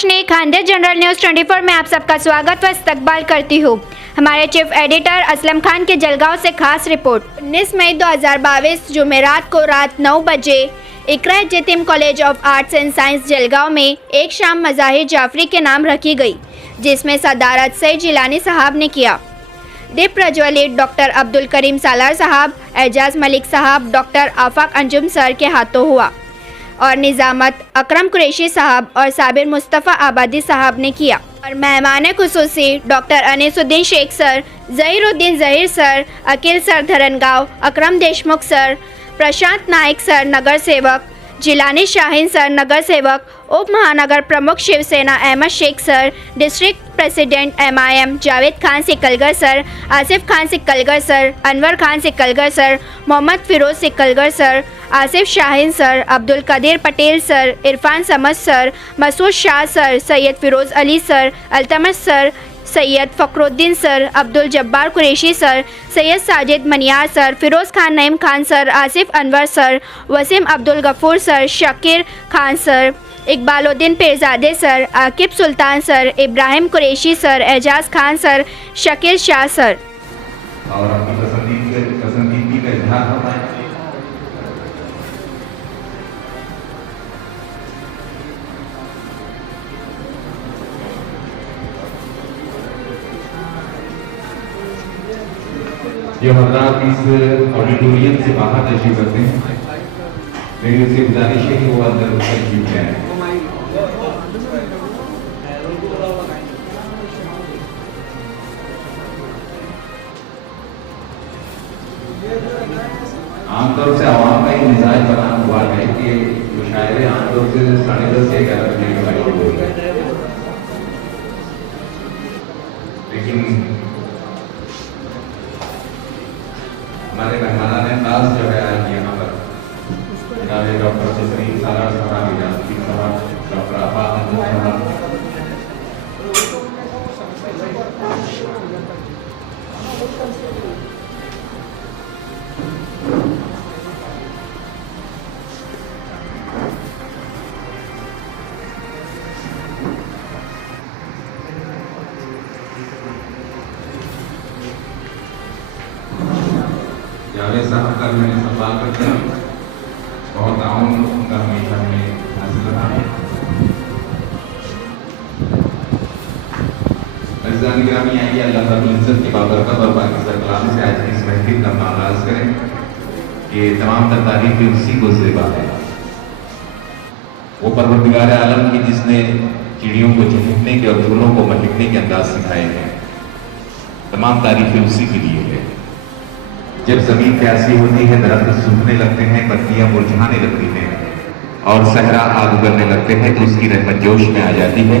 रोशनी Khandesh general news 24 में आप सबका स्वागत व इस्तकबाल करती हूँ। हमारे चीफ एडिटर असलम खान के जलगांव से खास रिपोर्ट। 19 मई 2022 जुमेरात को रात 9 बजे Iqra Jateem college of arts and science Jalgaon में एक शाम मज़ाहिर जाफरी के नाम रखी गई, जिसमें सदारत सईद जिलानी साहब ने किया। दीप प्रज्वलित डॉक्टर अब्दुल करीम सालार साहब, एजाज मलिक साहब, डॉक्टर आफाक अंजुम सर के हाथों हुआ और निज़ामत अकरम कुरैशी साहब और साबिर मुस्तफ़ा आबादी साहब ने किया। और मेहमान खुसूसी doctor Anisuddin Shaikh sir, Zahiruddin Zaheer sir, Aqeel sir Dharangaon, Akram Deshmukh sir, Prashant Naik sir नगर सेवक, जिलानी शाहीन सर नगर सेवक, उप महानगर प्रमुख Shiv Sena Ahmed Shaikh sir, district president MIM Javed Khan Sikalgar sir, Asif Khan Sikalgar sir, Anwar Khan Sikalgar sir, Mohammed Firoz Sikalgar sir, Asif Shaheen sir, Abdul Qadir Patel sir, Irfan Samad sir, Masood Shah sir, Syed Firoz Ali sir, Altamash sir, Syed Fakhruddin sir, Abdul Jabbar Qureshi sir, Syed Sajid Maniyar sir, Firoz Khan Naeem Khan sir, Asif Anwar sir, Waseem Abdul Gafoor sir, Shakir Khan sir, Iqbaluddin Peerzade sir, Aqib Sultan sir, Ibrahim Qureshi sir, Ejaz Khan sir, Shakeel Shah sir. और अपनी पसंदीदगी का इजहार फरमाएं। जो हज़रात इस ऑडिटोरियम से बाहर तशरीफ रखते हैं, मेरी उससे गुजारिश है कि वो अंदर तशरीफ ले आए। आमतौर से आवाम का ही मिजाज बना हुआ है कि मुशायरे आमतौर से 10:30 से 11 बजे के करीब होते हैं, लेकिन हमारे मेहमान ने खास जो है आज यहाँ पर जनाब डॉक्टर करीम सालार साहब, इजाज़ती साहब, डॉक्टर आफाक अंजुम साहब, जावेद साहब का मैंने सवाल करते हैं, बहुत ताउन उनका हमेशा में हासिल रहा है। अज़ीज़ान गिरामी, आइए अल्लाह रब्बुल इज़्ज़त के बाबरकत और पाकीज़ा कलाम से आज की इस महफिल का आगाज़ करें। ये तमाम तर तारीफ़ें उसी को ज़ेबा है, वो परवरदिगार आलम की जिसने चिड़ियों को चहकने के और फूलों को महकने के अंदाज सिखाए हैं। तमाम तारीफ़ें उसी के लिए है। जब ज़मीन प्यासी होती है, दरख्त सूखने लगते हैं, पत्तियां मुरझाने लगती हैं और सहरा आग उगलने लगते हैं, तो उसकी रहमत जोश में आ जाती है।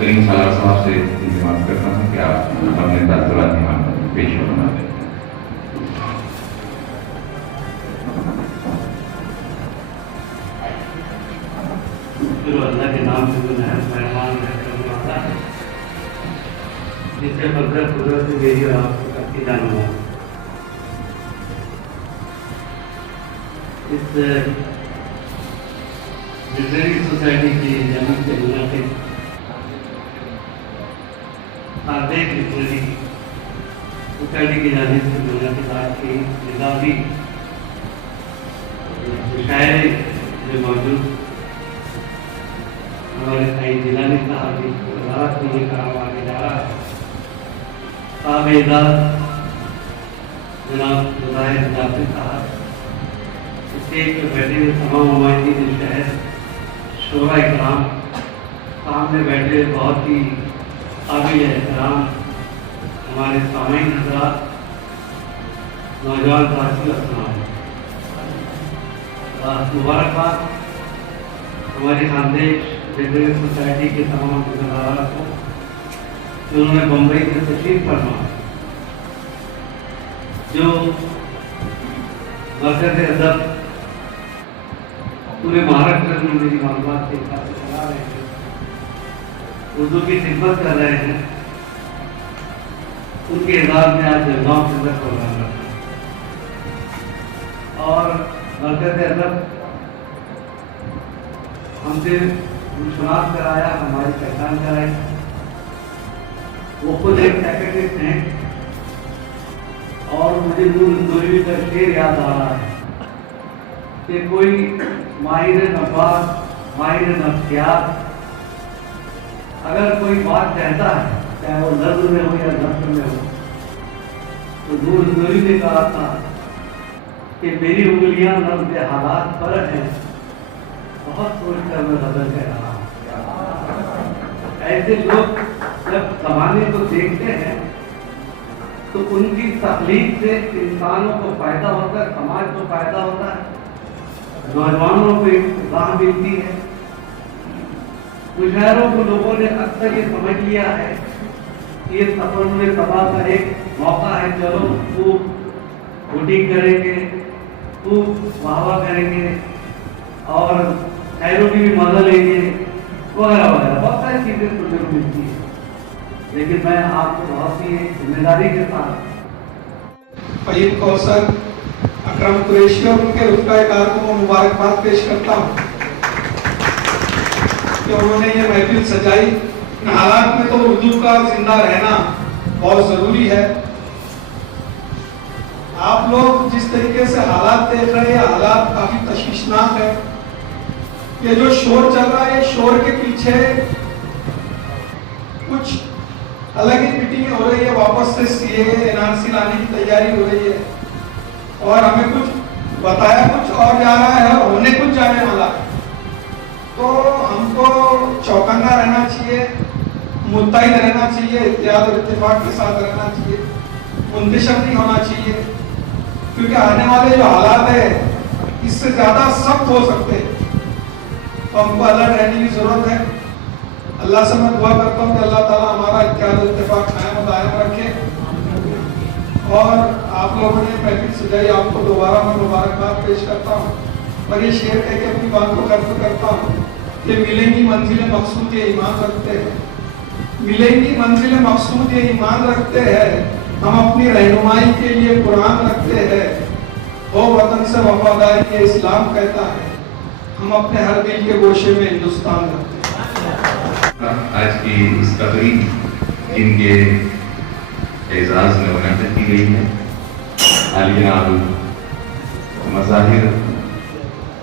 करीम सालार साहब से इल्तिमास करता हूँ कि आप अपने तासुरात पेश फरमा दें। अल्लाह के नाम से मेहमान जिससे बकर कुदरत मेरी और आपको काफी जाना हुआ। इस लिटरेरी सोसाइटी की जमीन से मुनासिब खानदेश लिटरेरी सोसाइटी की जानिब से मुनासिब आज की निज़ामी शायरी में मौजूद हमारे भाई जिलानी साहब जी वजारत में ये काम आगे जा रहा है। ताबेदार जनाब जुबाइर जाफिर साहब, स्टेज पर बैठे हुए तमाम नुमाइंदीन शहर, शोरा इकराम, सामने बैठे बहुत ही काबिल एहतराम हमारे सामईन हज़रात, नौजवान साथी, अस्सलाम मुबारकबाद हमारी खानदेश रेलवे सोसाइटी के तमाम गुज़रारा को जिन्होंने बम्बई से तशरीफ फरमा, जो मरकज़ अदब पूरे महाराष्ट्र में मेरी मालूमात के हिसाब से चला रहे हैं, उर्दू की खिदमत कर रहे हैं, उनके एजाज़ में आज जलगांव के अंदर प्रोग्राम रखा और मरकज़ अदब हमसे मुशनात कराया, हमारी पहचान कराई। वो खुद एक सेक्रेटरी हैं और मुझे नूरी का शेर याद आ रहा है कि कोई माहिर नफास, माहिर नफ्सियात अगर कोई बात कहता है, चाहे वो लफ्ज़ में हो या नफ्स में हो, तो नूरी ने कहा था कि मेरी उंगलियां लफ्ज़ हालात पर हैं, बहुत सोच कर मैं बदल कह रहा हूँ। ऐसे लोग जब ज़माने को देखते हैं तो उनकी तकलीफ से इंसानों को फायदा होता है, समाज को फायदा होता है, नौजवानों को एक राह मिलती है। मुशायरों को लोगों ने अक्सर ये समझ लिया है कि ये सफर में सभा का एक मौका है, चलो खूब वोटिंग करेंगे, खूब वाहवा करेंगे और खैरों की भी मजा लेंगे वगैरह वगैरह, बहुत सारी चीजें सुनने को मिलती है। लेकिन मैं आपको बहुत ही जिम्मेदारी के साथ फहीम कौसर, अकरम कुरैशी और उनके रुतबाकार को मुबारकबाद पेश करता हूँ कि उन्होंने ये महफिल सजाई। इन हालात में तो उर्दू का जिंदा रहना बहुत जरूरी है। आप लोग जिस तरीके से हालात देख रहे हैं, हालात काफी तशवीशनाक है। ये जो शोर चल रहा है, शोर के पीछे कुछ अलग ही मीटिंग हो रही है, वापस से सीए एनआरसी लाने की तैयारी हो रही है और हमें कुछ बताया कुछ और जा रहा है और होने कुछ जाने वाला है। तो हमको चौकन्ना रहना चाहिए, मुत्तैद रहना चाहिए, इत्तेहाद और इत्तेफाक के साथ रहना चाहिए, मुंतशिर नहीं होना चाहिए, क्योंकि आने वाले जो हालात है इससे ज्यादा सख्त हो सकते हैं। तो हमको अलर्ट रहने की जरूरत है। अल्लाह से मैं दुआ करता हूँ कि अल्लाह ताला हमारा इत्तेहाद और इत्तेफाक कायम और दायम रखे। और आप लोगों ने महफिल सजाई, आपको दोबारा मैं मुबारकबाद पेश करता हूँ और ये शेयर कह के अपनी बात को खत्म करता हूँ कि मिलेंगी मंजिलें मकसूद ये ईमान रखते हैं, मिलेंगी मंजिलें मकसूद ये ईमान रखते हैं, हम अपनी रहनुमाई के लिए कुरान रखते हैं, हो वतन से वफादारी ये इस्लाम कहता है, हम अपने हर दिल के गोशे में हिंदुस्तान रखते हैं। आज की इस तकरीब जिनके एजाज में मुनक़िद की गई है, आलिया मज़ाहिर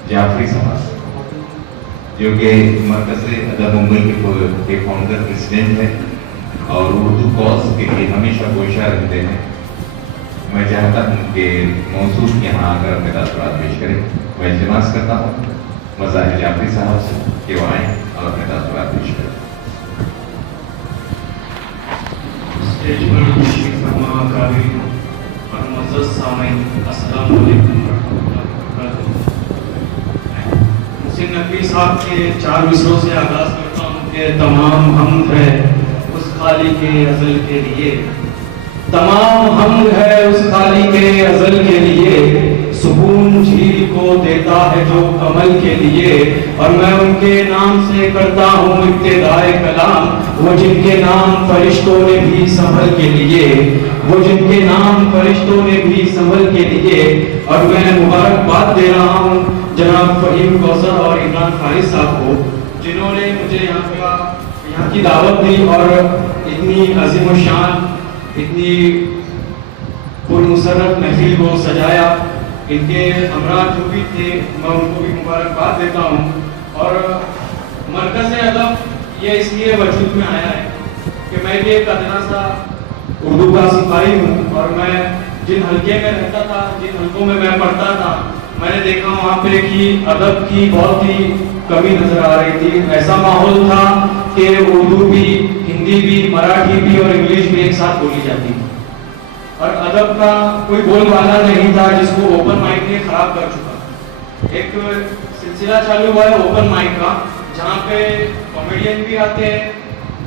जाफरी साहब जो कि मरकज़ अदब मुंबई के फाउंडर प्रेसिडेंट हैं और उर्दू कॉज के लिए हमेशा कोशिश रहते हैं। मैं चाहता हूँ कि मौजूद यहाँ आकर अपने तासुरात पेश करें। मैं इल्तिमास करता हूँ मज़ाहिर जाफरी साहब से कि वो आएँ और अपने तासुरात पेश करें। स्टेज पर तशरीफ फरमा काबिल और मुअज़्ज़ज़ सामीन, अस्सलामु अलैकुम वरहमतुल्लाहि वबरकातुहू। मुहसिन नकवी साहब के 4 मिसरों से आगाज़ करता हूँ कि तमाम हमद है उस खाली के अज़ल के लिए, तमाम हमद है उस खाली के अज़ल के लिए, सुकून झील को देता है जो कमल के लिए। और मैं उनके नाम से करता हूँ इब्तिदाए कलाम, वो जिनके नाम फरिश्तों ने भी संभल के लिए, वो जिनके नाम फरिश्तों ने भी संभल के लिए। और मैं मुबारकबाद दे रहा हूँ जनाब फहीम कौसर और इमरान फारिस साहब को, जिन्होंने मुझे यहाँ की दावत दी और इतनी अजीम शान, इतनी पुरमुसर्रत महफिल को सजाया। इनके हमरा जो भी थे मैं उनको भी मुबारकबाद देता हूँ। और मरकज़ अदब ये इसलिए वजूद में आया है कि मैं भी एक अदना सा उर्दू का सिपाही हूँ, और मैं जिन हल्के में रहता था, जिन हल्कों में मैं पढ़ता था, मैंने देखा वहाँ पे कि अदब की बहुत ही कमी नजर आ रही थी। ऐसा माहौल था कि उर्दू भी, हिंदी भी, मराठी भी और इंग्लिश भी एक साथ बोली जाती थी, और अदब का कोई बोलबाला नहीं था जिसको ओपन माइक ने खराब कर चुका। एक सिलसिला चालू हुआ है ओपन माइक का, जहाँ पे कॉमेडियन भी आते हैं,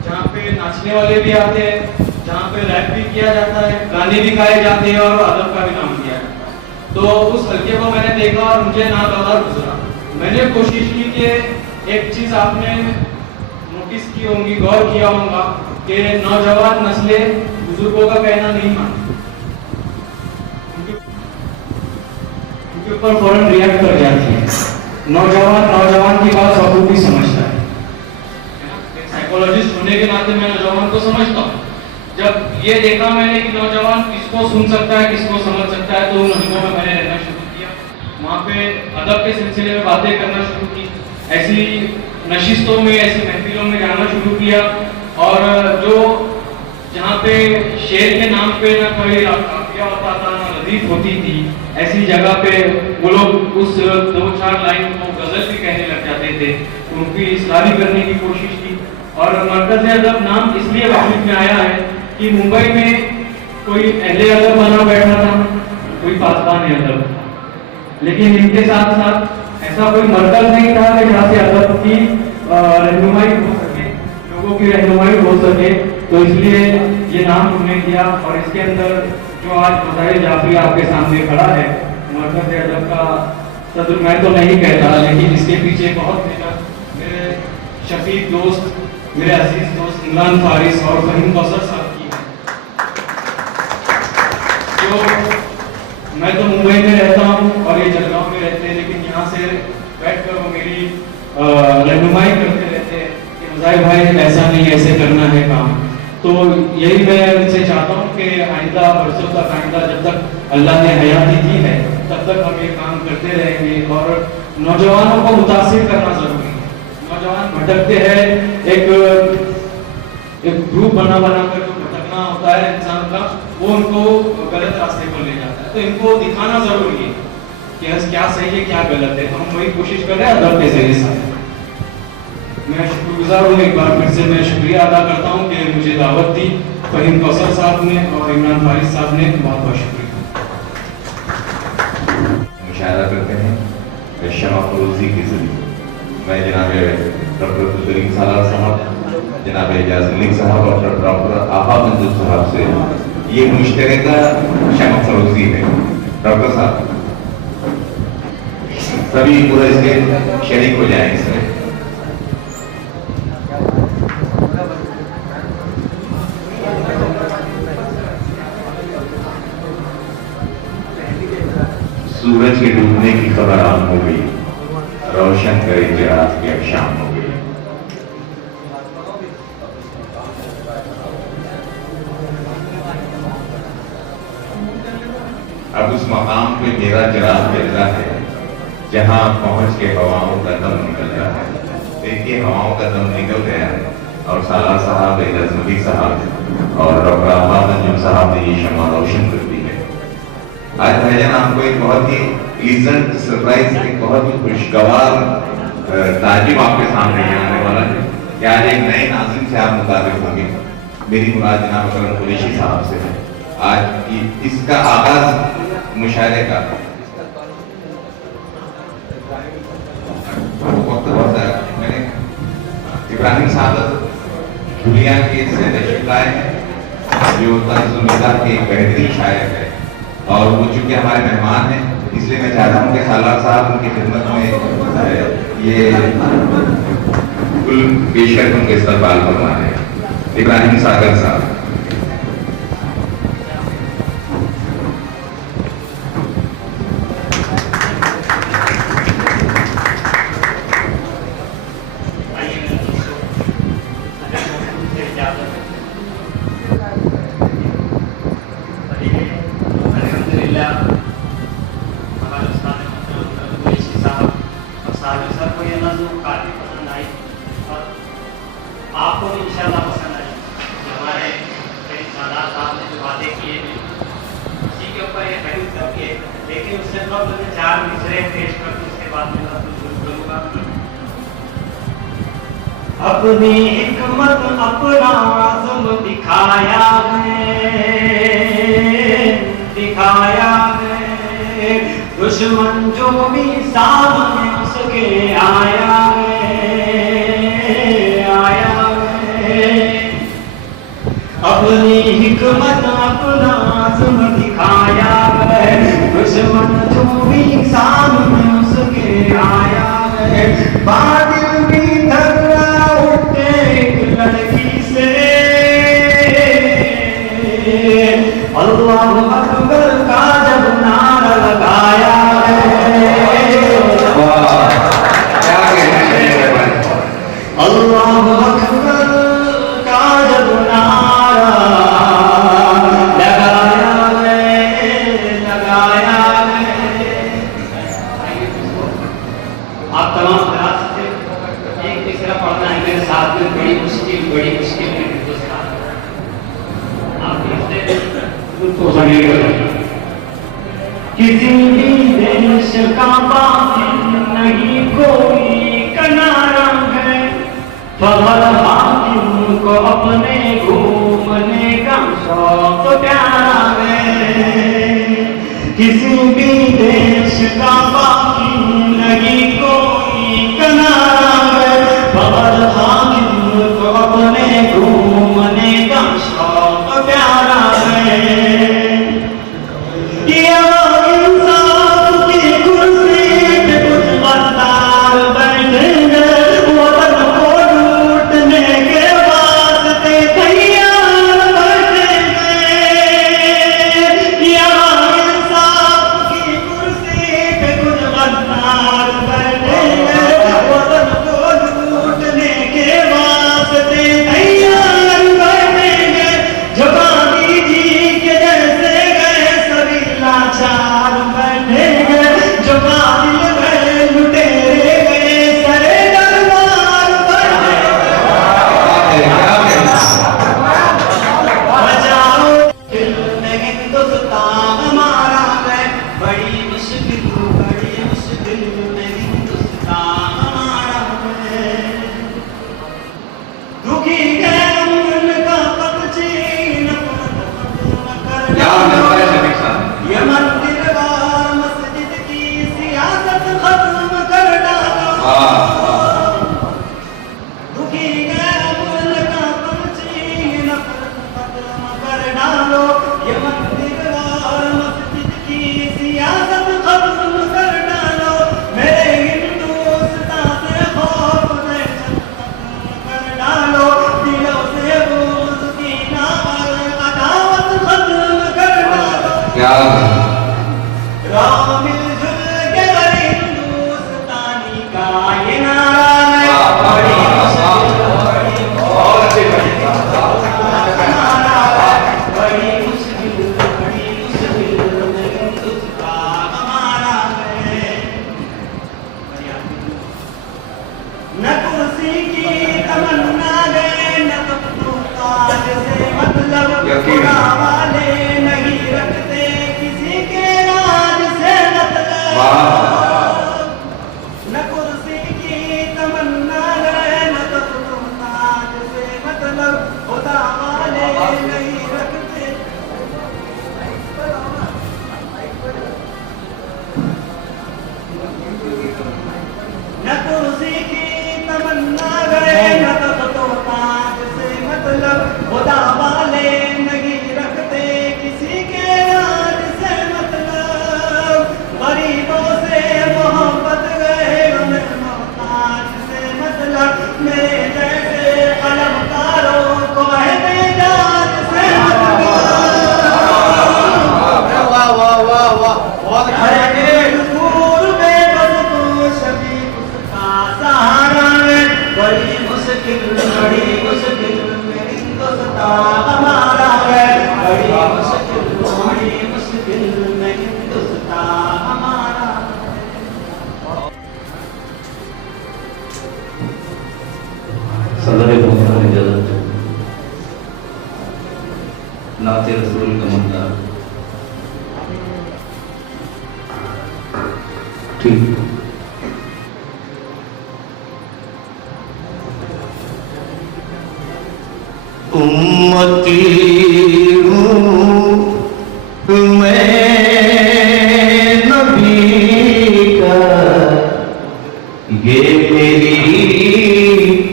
जहाँ पे नाचने वाले भी आते हैं, जहाँ पे रैप भी किया जाता है, गाने भी गाए जाते हैं और अदब का भी नाम किया जाता है। तो उस हल्के को मैंने देखा और मुझे नागवार गुजरा। मैंने कोशिश की कि एक चीज आपने नोटिस की होंगी, गौर किया होगा कि नौजवान नस्लें बुजुर्गों का कहना नहीं मानती, उनके ऊपर फौरन रिएक्ट कर जाती है। नौजवान की बात बखूबी समझता है। साइकोलॉजिस्ट होने के नाते मैं नौजवान को समझता हूँ। जब ये देखा मैंने कि नौजवान किसको सुन सकता है, किसको समझ सकता है, तो उन हल्कों में मैंने रहना शुरू किया। वहाँ पे अदब के सिलसिले में बातें करना शुरू की, ऐसी नशिस्तों में, ऐसी महफिलों में जाना शुरू किया, और जो जहाँ पे शेर के नाम पे ना कोई काफिया होता था, ना लतीफ होती थी, ऐसी जगह पे वो लोग उस 2-4 लाइन को गजल भी कहने लग जाते थे। उनकी इस्लाही करने की कोशिश की, और मरकज़ अदब नाम इसलिए वजूद में आया है कि मुंबई में कोई अहले अदब बना बैठा था, कोई पासबान अदब था, लेकिन इनके साथ साथ ऐसा कोई मरकज नहीं था कि जहाँ से अदब की रहनुमाई हो सके, लोगों की रहनुमाई हो सके। तो इसलिए ये नाम हमने दिया, और इसके अंदर जो आज मज़ाहिर जाफरी आपके सामने खड़ा है, मरकज़ अदब का सदर मैं तो नहीं कहता, लेकिन इसके पीछे बहुत मेरे शफीक दोस्त, मेरे अजीज दोस्त इमरान फारिस और फहीम कौसर साहब की है। जो मैं तो मुंबई में रहता हूँ और ये जलगांव में रहते हैं, लेकिन यहाँ से बैठकर वो मेरी रहनुमाई करते रहते हैं कि मज़ाहिर भाई ऐसा नहीं, ऐसे करना है काम। तो यही मैं इनसे चाहता हूँ कि आइंदा बरसों तक, आइंदा जब तक अल्लाह ने हयाती दी है, तब तक हम ये काम करते रहेंगे, और नौजवानों को मुतासिर करना जरूरी है। नौजवान भटकते हैं, एक ग्रुप बना कर जो भटकना होता है इंसान का, वो उनको गलत रास्ते पर ले जाता है। तो इनको दिखाना जरूरी है कि क्या सही है, क्या गलत है। तो हम वही कोशिश कर रहे हैं अदब के जरिए से। मैं शुक्रगुजार हूँ, एक बार फिर से मैं शुक्रिया अदा करता हूँ कि मुझे दावत दी फहीम कौसर साहब ने और इमरान फारिस साहब ने। बहुत बहुत शुक्रिया। मुशाहिदा करते हैं शमा फरोजी के जरिए। मैं जनाब डॉक्टर अब्दुल करीम सालार साहब, जनाब एजाज मलिक साहब और डॉक्टर आहा मंजूर साहब से ये मुश्तरका शमा फरोजी है। डॉक्टर साहब सभी पूरा इसके शरीक हो जाए इसमें। सूरज के डूबने की खबर आम हो गई, रोशन करे जरात की अब शाम हो गई। अब उस मकाम पे मेरा जरात जलता है जहां पहुंच के हवाओं का दम निकल रहा है। देखिए हवाओं का दम निकल गया और सालार साहब, एजाज मलिक साहब और डॉक्टर आहा मंजूर साहब ने ये शमा रोशन कर दी है। आज भाईजान आपको एक बहुत ही प्लीजेंट सरप्राइज, एक बहुत ही खुशगवार ताजिब आपके सामने आने वाला है कि आज एक नए नाज़िम से आप मुताबिक होंगे। मेरी मुराद जनाब करम कुरैशी साहब से है। आज की इसका आगाज मुशायरे का वक्त बहुत है। मैंने इब्राहिम साहब दुनिया के से तशरीफ लाए हैं, जो तंज़ुमिदा के एक बेहतरीन शायर है, और वो चूंकि हमारे मेहमान हैं, इसलिए मैं चाहता हूँ कि सालार साहब उनकी खिदमत में ये कुल बेशक उनके इस्तकबाल फरमा है। इब्राहिम सागर साहब। वक्त 4 मिसरे पेश कर दूं, उसके बाद मैं अपनी शुरू करूंगा। अपनी हिकमत अपना आज़म दिखाया है, दुश्मन जो भी सामने उसके आया है। अपनी हिकमत अपना आज़म दिखाया है, दुश्मन जो भी सामने उसके आया है। बादल भी धर्रा उठे एक लड़की से, अल्लाह अकबर का जब नारा लगाया है, अल्लाह अकबर का जब नारा लगाया है। आप तमाम क्लास से एक तीसरा पढ़ना है मेरे साथ में, बड़ी मुश्किल में आप तो किसी भी देश का बाकी नहीं कोई किनारा है, फखर हाकिम को अपने घूमने का शौक प्यारा है। किसी भी देश का बाकी नहीं कोई किनारा है, फखर हाकिम को अपने घूमने का शौक प्यारा है। इंसाफ की कुर्सी पे कुछ गद्दार बैठेंगे, वतन को लूटने के वास्ते तैयार बैठेंगे। इंसाफ की कुर्सी पे कुछ गद्दार बैठेंगे, वतन को लूटने के वास्ते तैयार बैठेंगे। जो गांधी जी के जैसे गए सभी लाचार बैठेंगे, जो कातिल गए लुटेरे गए सरे दरबार बैठेंगे। बचाओ दिल में हिंदुस्तान हमारा है, बड़ी मुश्किल में हिंदुस्तान हमारा है। दुखी है उनका पक्षी ये मंदिर बार मस्जिद की सियासत खत्म कर डालो। दुखी है उनका पक्षी नफरत खत्म कर डालो। ये मंदिर बार मस्जिद की सियासत खत्म कर डालो। मेरे हिंदुस्तान से खौफ दहशत खत्म कर डालो। दिलों से बुग़्ज़ कीना और अदावत खत्म कर डालो। मिलजुल के हिंदुस्तानी का ये नारा है, बड़ी मुश्किल में हिंदुस्तान हमारा है। न कुर्सी की तमन्ना गए, न ताज से मतलब, खुदा वाले नहीं रखते किसी के राज से मतलब। न कुर्सी की तमन्ना गए, न ताज से मतलब, खुदा वाले नहीं रखते। न कुर्सी की तमन्ना गए, न ताज से मतलब, खुदा वाले नहीं रखते किसी के राज से मतलब। गरीबों से मोहब्बत गए, हमें मोहताज से मतलब। मेरे जैसे कलमकारों को है बेजाज से मतलब। दूर बेबस को सभी उसका सहारा है, बड़ी मुश्किल में हिंदुस्तान हमारा है, बड़ी मुश्किल में हिंदुस्तान हमारा है। सदर मोहतरम इजाज़त, नाते रसूल का मुद्दा उम्मती हूँ मैं नबी का, ये मेरी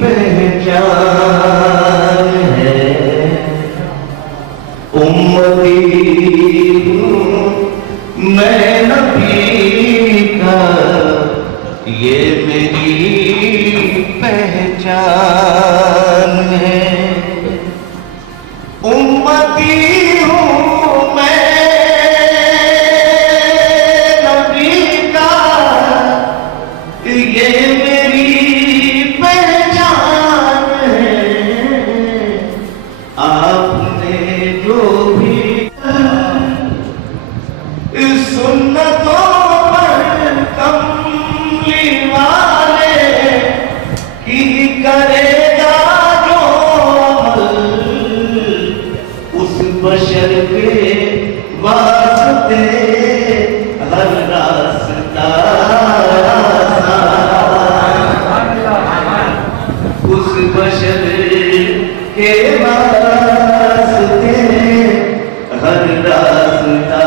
पहचान है। उम्मती हूँ मैं नबी का, ये मेरी पहचान है। उम्मती हूँ मैं नबी का, ये मेरी पहचान है। आपने जो भी इस सुन्नतों पर कमली वाले की करेगा जो अमल, उस बशर के वास्ते हर रास्ता आसान। उस बशर के वास्ते हर रास्ता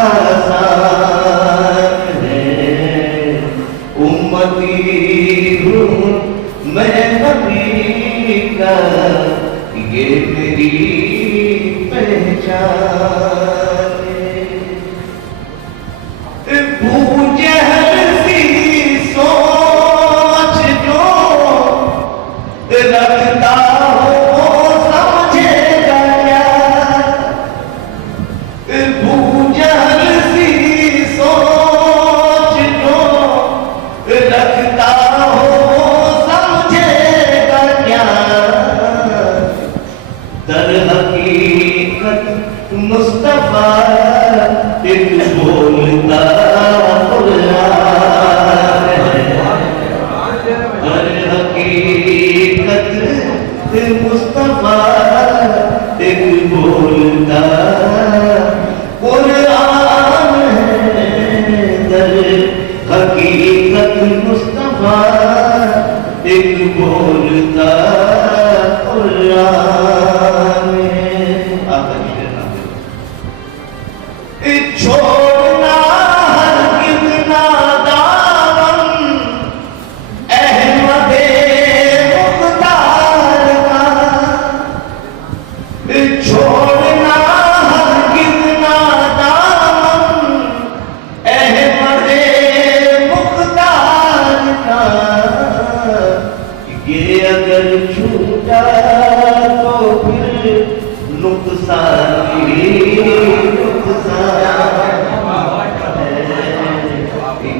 आसान है। उम्मती हूँ मैं नबी का, ये मेरी पहचान है। बूझहर सी सोच जो रखता हो वो समझेगा क्या। बूझहर सी सोच जो रखता हो वो समझेगा क्या। दर हकीकत मुस्तफा एक बोलता कुरान है। दर हकीकत मुस्तफा एक बोलता कुरान है। दर हकीकत मुस्तफा एक बोलता कुरान है। छोड़ना हरगिज़ ना दामन अहमदे मुख्तार का। छोड़ना हरगिज़ ना दामन अहमदे मुख्तार का। ये अगर छूटा तो फिर नुकसान ही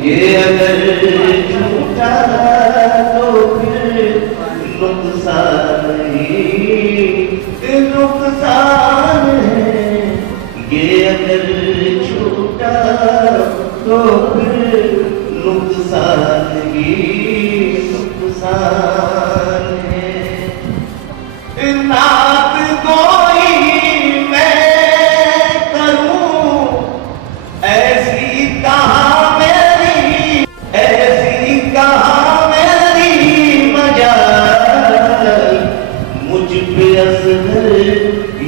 ये अगर झूठा तो फिर नुकसान ही नुकसान है। ये अगर झूठा तो फिर नुकसान ही नुकसान है। नात कोई मैं करूं ऐसी कहाँ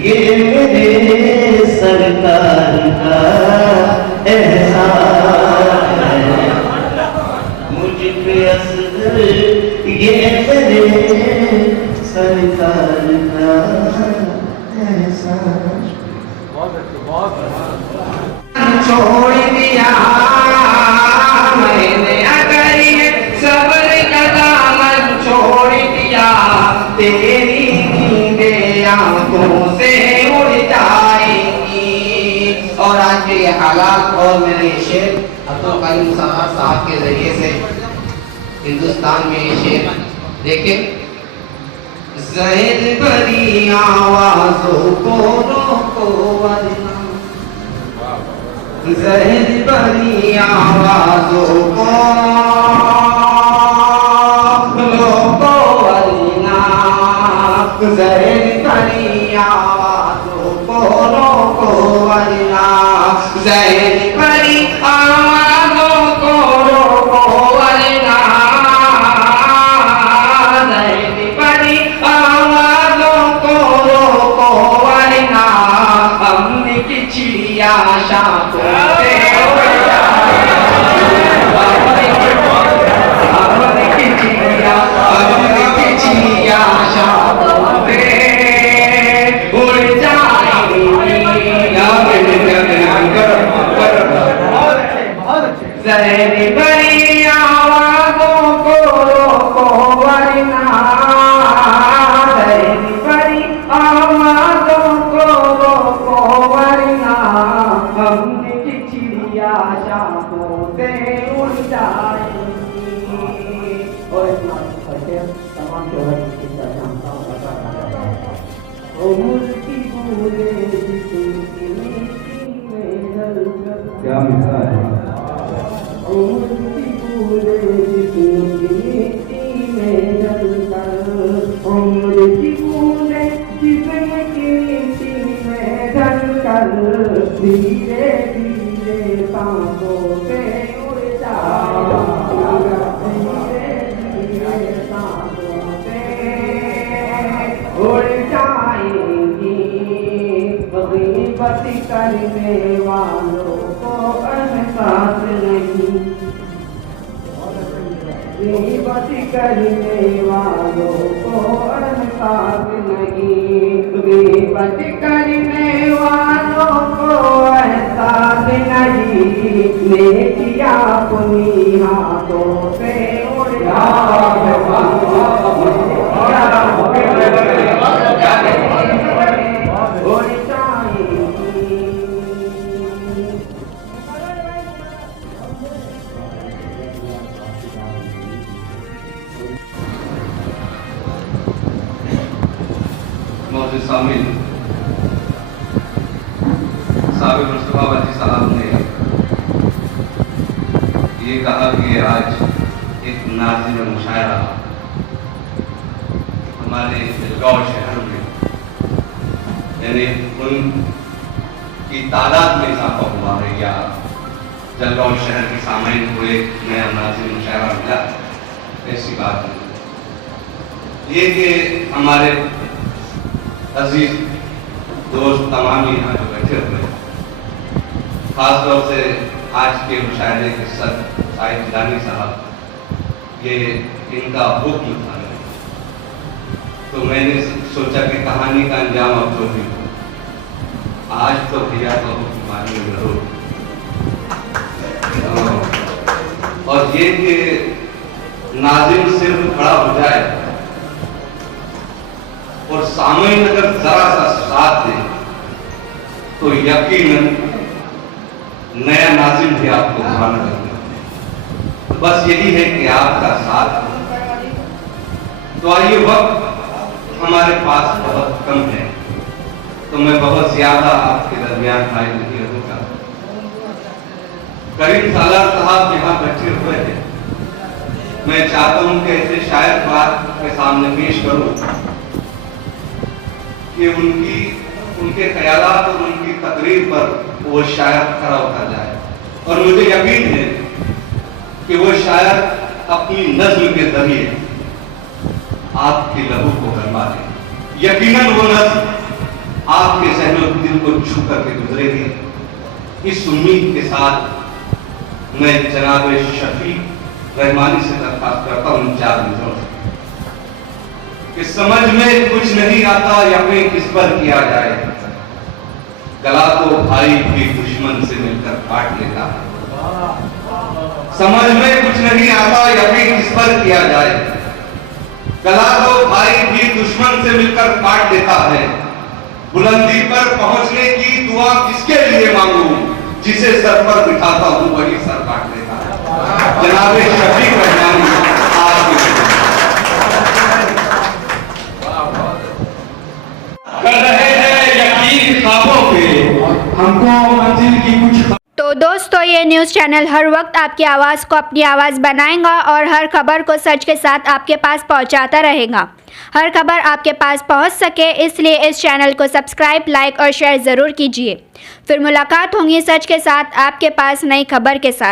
ये मेरे सरकार का एहसान है। मुझ पे असर ये मेरे सरकार का एहसान। छोड़ दिया मैंने अगर ये सब्र का दामन छोड़ दिया, तेरी नींदें आंखों से उड़ जाएंगी। और आज के ये हालात और मेरे शेर अब्दुल करीम साहब के जरिए से हिंदुस्तान में ये शेर देखें। ज़हर भरी आवाज़ों को रोको वरना, ज़हर भरी आवाज़ों को रोको वरना, ज़हर भरी आवाज़ों को रोको वरना, ज़हर भरी आवाज़ों को रोको वरना, ज़हर भरी आवाज़ों भगवान को हर चीज का जानता हूँ ओ मुर्गी बोले जिसकी मिट्टी में ढलकर क्या मिलता है ओ मुर्गी बोले जिसकी मिट्टी में ढलकर ओ मुर्गी बोले जिसकी मिट्टी में ढलकर धीरे धीरे सांसों से उड़ जाएगा धीरे धीरे सांसों से उड़ जाएंगी गीबत करने वालों को एहसास नहीं गीबत करने वालों को एहसास नहीं गीबत करने वालों को एहसास नहीं नेकियां अपनी हाथों से उड़ मौजूद शामिल साबिर मुस्तफा वजी साहब ने ये कहा कि आज एक नाज़िम मुशायरा हमारे जलगांव शहर में यानी उनकी तादाद में इजाफा हुआ है या जलगांव शहर के सामने को एक नया नाज़िम मुशायरा मिला ऐसी बात नहीं ये कि हमारे अजीज दोस्त तमाम यहाँ जो बैठे हुए हैं खासतौर से आज के मुशायरे के सर साहिब जिलानी साहब ये इनका हुक्म था तो मैंने सोचा कि कहानी का अंजाम अब जो भी हो आज तो भैया का हुक्म मानने जरूर और ये कि नाज़िम सिर्फ खड़ा हो जाए और सामयिक अगर जरा सा साथ दे तो यकीनन नया नाज़िम भी आपको घुमाना लगेगा बस यही है कि आपका साथ तो आइए वक्त हमारे पास बहुत कम है तो मैं बहुत ज्यादा आपके दरमियान कायम नहीं रहूंगा करीम सालार साहब यहाँ बैठे हुए हैं मैं चाहता हूं कि ऐसे शायर बात के सामने पेश करूं कि उनके ख्यालात और उनकी तकरीर पर वो शायर खड़ा उतर जाए और मुझे यकीन है कि वो शायर अपनी नज्म के जरिए आपके लहू को गरमा दे यकीनन वो नज्म आपके सहनो दिल को छू करके गुजरेगी इस उम्मीद के साथ मैं जनाब शफीक रहमानी से दरख्वास्त करता हूं 4 मिनटों से कि समझ में कुछ नहीं आता यकीन किस पर किया जाए गला तो भाई भी दुश्मन से मिलकर काट लेता है समझ में कुछ नहीं आता यकीन किस पर किया जाए गला तो भाई भी दुश्मन से मिलकर काट लेता है बुलंदी पर पहुंचने की दुआ किसके लिए मांगू जिसे सर पर बिठाता हूं वही सर काट लेता है जनाब शफीक रहमानी कर रहे हैं यकीन ख्वाबों पे हमको मंजिल की कुछ तो दोस्तों ये न्यूज़ चैनल हर वक्त आपकी आवाज़ को अपनी आवाज़ बनाएगा और हर खबर को सच के साथ आपके पास पहुंचाता रहेगा हर खबर आपके पास पहुंच सके इसलिए इस चैनल को सब्सक्राइब लाइक और शेयर ज़रूर कीजिए फिर मुलाकात होंगी सच के साथ आपके पास नई खबर के साथ।